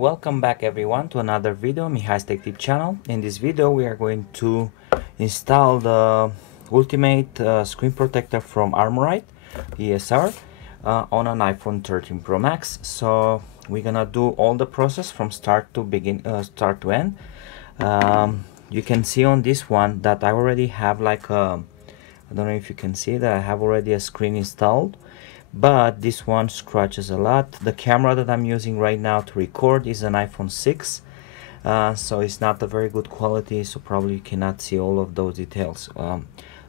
Welcome back everyone to another video on Mihai's Tech Tip channel. In this video we are going to install the ultimate screen protector from Armorite ESR on an iPhone 13 Pro Max. So we're gonna do all the process from start to end. You can see on this one that I already have like a, I don't know if you can see that I have already a screen installed, but this one scratches a lot. The camera that I'm using right now to record is an iPhone 6, so it's not a very good quality, so probably you cannot see all of those details.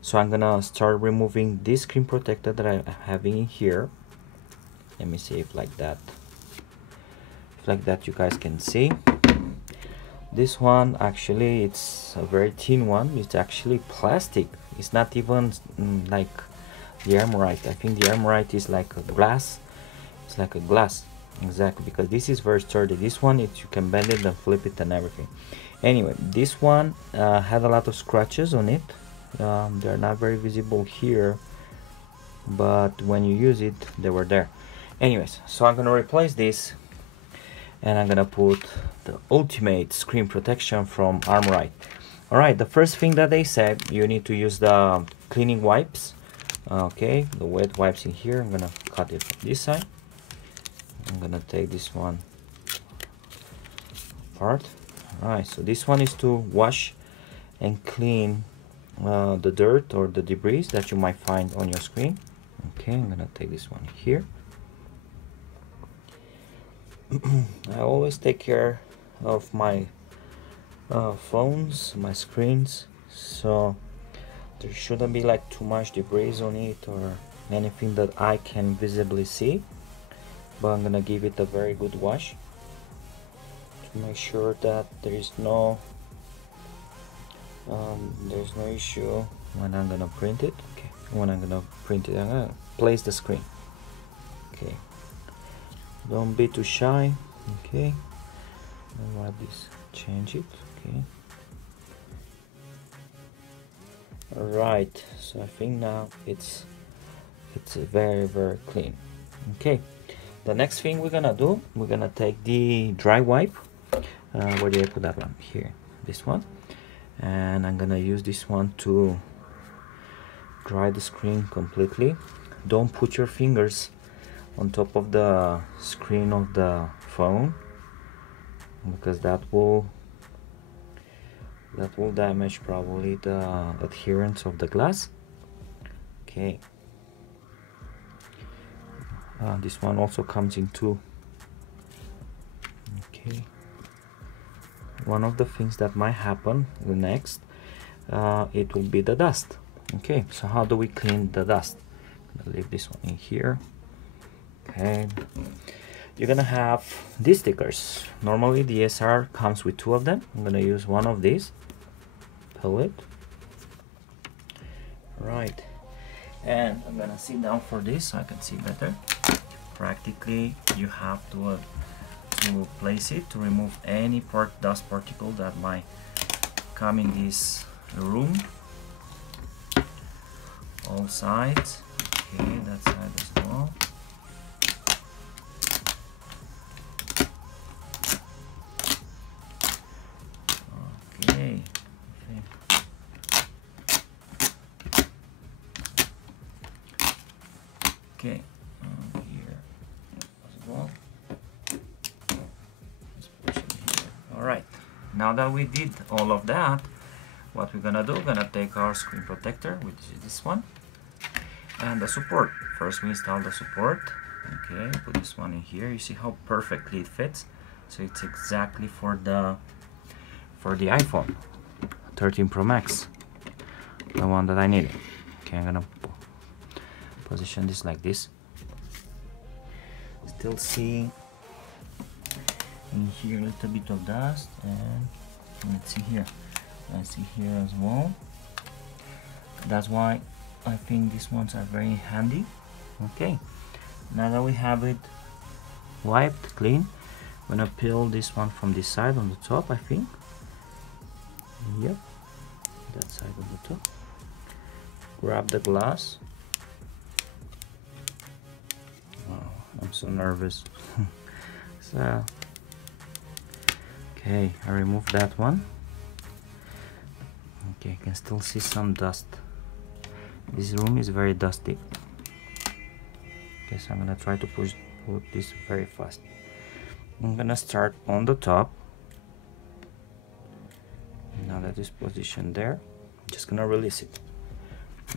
So I'm gonna start removing this screen protector that I'm having in here. Let me see if like that you guys can see. This one actually, it's a very thin one. It's actually plastic. It's not even like the Armorite. I think the Armorite is like a glass. It's like a glass, exactly, because this is very sturdy. This one, you can bend it and flip it and everything. Anyway, this one had a lot of scratches on it. They're not very visible here, but when you use it, they were there. Anyways, so I'm gonna replace this, and I'm gonna put the ultimate screen protection from Armorite. All right, the first thing that they said, you need to use the cleaning wipes. Okay, the wet wipes in here. I'm gonna cut it from this side. I'm gonna take this one apart. All right, so this one is to wash and clean the dirt or the debris that you might find on your screen. Okay, I'm gonna take this one here. I always take care of my phones, my screens, so there shouldn't be like too much debris on it or anything that I can visibly see, but I'm gonna give it a very good wash to make sure that there is no there's no issue when I'm gonna print it. Okay, when I'm gonna print it, I'm gonna place the screen. Okay, don't be too shy. Okay, and wipe this, change it. Okay, all right, so I think now it's very clean. Okay, the next thing we're gonna do, we're gonna take the dry wipe. Where did I put that one? Here, this one. And I'm gonna use this one to dry the screen completely. Don't put your fingers on top of the screen of the phone, because that will damage probably the adherence of the glass. Okay, this one also comes in two. Okay, one of the things that might happen the next, it will be the dust. Okay, so how do we clean the dust? I'm gonna leave this one in here. Okay, you're gonna have these stickers. Normally the ESR comes with two of them. I'm gonna use one of these, pull it, right, and I'm gonna sit down for this so I can see better. Practically you have to place it to remove any dust particle that might come in this room. All sides. Okay, that side as well. Okay. Okay. Here as well. Alright, now that we did all of that, what we're gonna do, we're gonna take our screen protector, which is this one, and the support. First we install the support. Okay, put this one in here. You see how perfectly it fits, so it's exactly for the iPhone 13 Pro Max, the one that I needed. Okay, I'm gonna position this like this. Still see in here a little bit of dust, and let's see here, I see here as well. That's why I think these ones are very handy. Okay, now that we have it wiped clean, I'm gonna peel this one from this side on the top. I think, yep, that side on the top. Grab the glass. Wow, I'm so nervous. So Okay, I removed that one. Okay, I can still see some dust. This room is very dusty. Okay, so I'm gonna try to put this very fast. I'm gonna start on the top. Now that it's positioned there, I'm just gonna release it.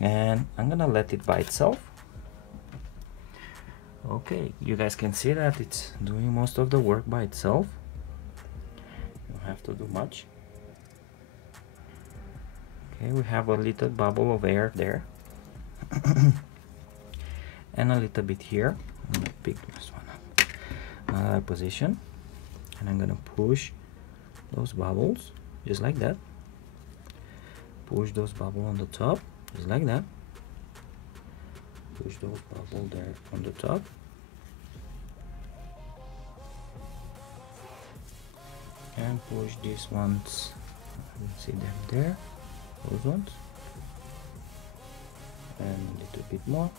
And I'm gonna let it by itself. Okay, you guys can see that it's doing most of the work by itself. You don't have to do much. Okay, we have a little bubble of air there. And a little bit here. I'm gonna pick this one up. Position. And I'm gonna push those bubbles just like that. Push those bubbles on the top just like that. Push those bubbles there on the top. And push these ones. You can see them there. Those ones. And a little bit more.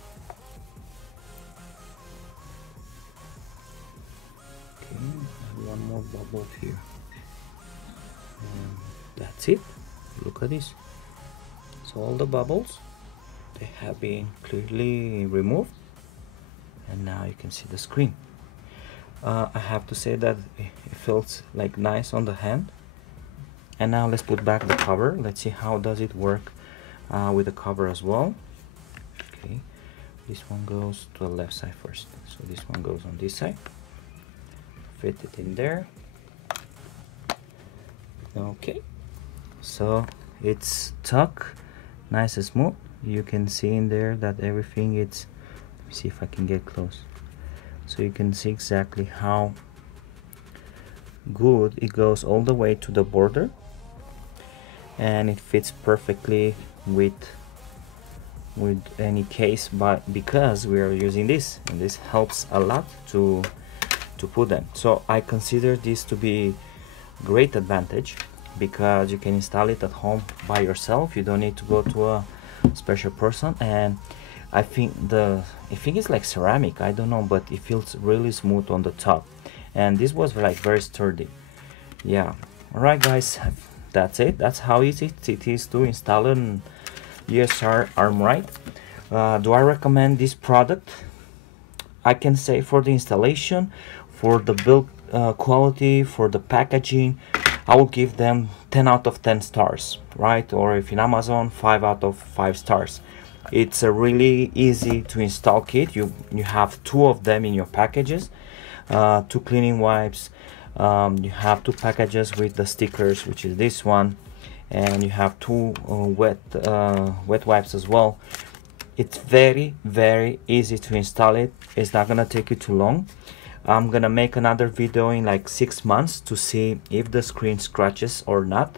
Okay, one more bubble here. And that's it. Look at this. So all the bubbles, they have been clearly removed, and now you can see the screen. I have to say that it feels like nice on the hand. And now let's put back the cover. Let's see how does it work with the cover as well. Okay, this one goes to the left side first, so this one goes on this side. Fit it in there. Okay, so it's tuck, nice and smooth. You can see in there that everything it's, let me see if I can get close, so you can see exactly how good it goes all the way to the border, and it fits perfectly with any case, but because we are using this, and this helps a lot to put them. So I consider this to be great advantage, because you can install it at home by yourself. You don't need to go to a special person. And I think it's like ceramic, I don't know, but it feels really smooth on the top, and this was like very sturdy. Yeah, all right guys, that's it. That's how easy it is to install an ESR Armorite. Do I recommend this product? I can say for the installation, for the build quality, for the packaging, I will give them 10 out of 10 stars, right? Or if in Amazon, 5 out of 5 stars. It's a really easy to install kit. You have 2 of them in your packages, 2 cleaning wipes. You have 2 packages with the stickers, which is this one, and you have 2 wet wipes as well. It's very easy to install it. It's not gonna take you too long. I'm gonna make another video in like 6 months to see if the screen scratches or not.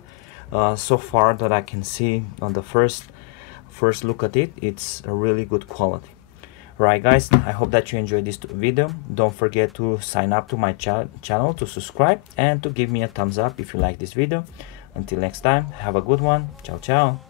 So far that I can see on the first look at it, it's a really good quality. Right guys, I hope that you enjoyed this video. Don't forget to sign up to my channel, to subscribe, and to give me a thumbs up if you like this video. Until next time, have a good one. Ciao ciao.